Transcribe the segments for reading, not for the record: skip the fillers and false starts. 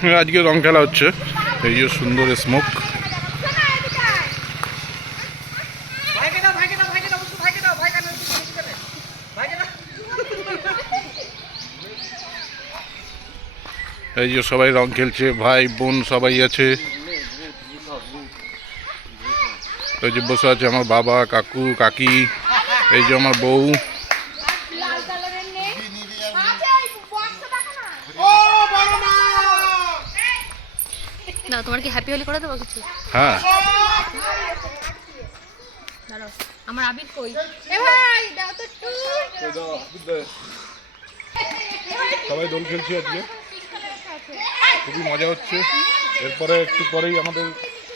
আজকে রং খেলা হচ্ছে, এই যে সুন্দর স্মোক। এই যে সবাই রং খেলছে, ভাই বোন সবাই আছে। এই যে বসে আছে আমার বাবা, কাকু, কাকি, এই যে আমার বউ। না তোমার কি হ্যাপি হোলি করে দেবো কিছু? হ্যাঁ, দাঁড়াও, আমার আবির কই? এ ভাই দাও তো একটু। সবাই দোল খেলছি আজকে, খুবই মজা হচ্ছে। এরপরে একটু পরেই আমাদের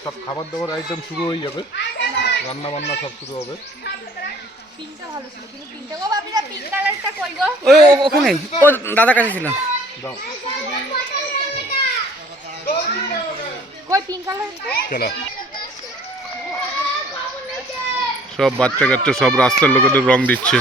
সব খাবার দাবার আইটেম শুরু হয়ে যাবে, রান্না বান্না সব শুরু হবে। পিনটা ভালো ছিল, কিন্তু পিনটা গো বাপিরা পিঙ্ক কালারটা কই গো? ওখানে ও দাদার কাছে ছিল। দাও কই পিঙ্ক কালারটা? চলো, সব বাচ্চা কাচ্চা সব রাস্তার লোকেদের রং দিচ্ছে।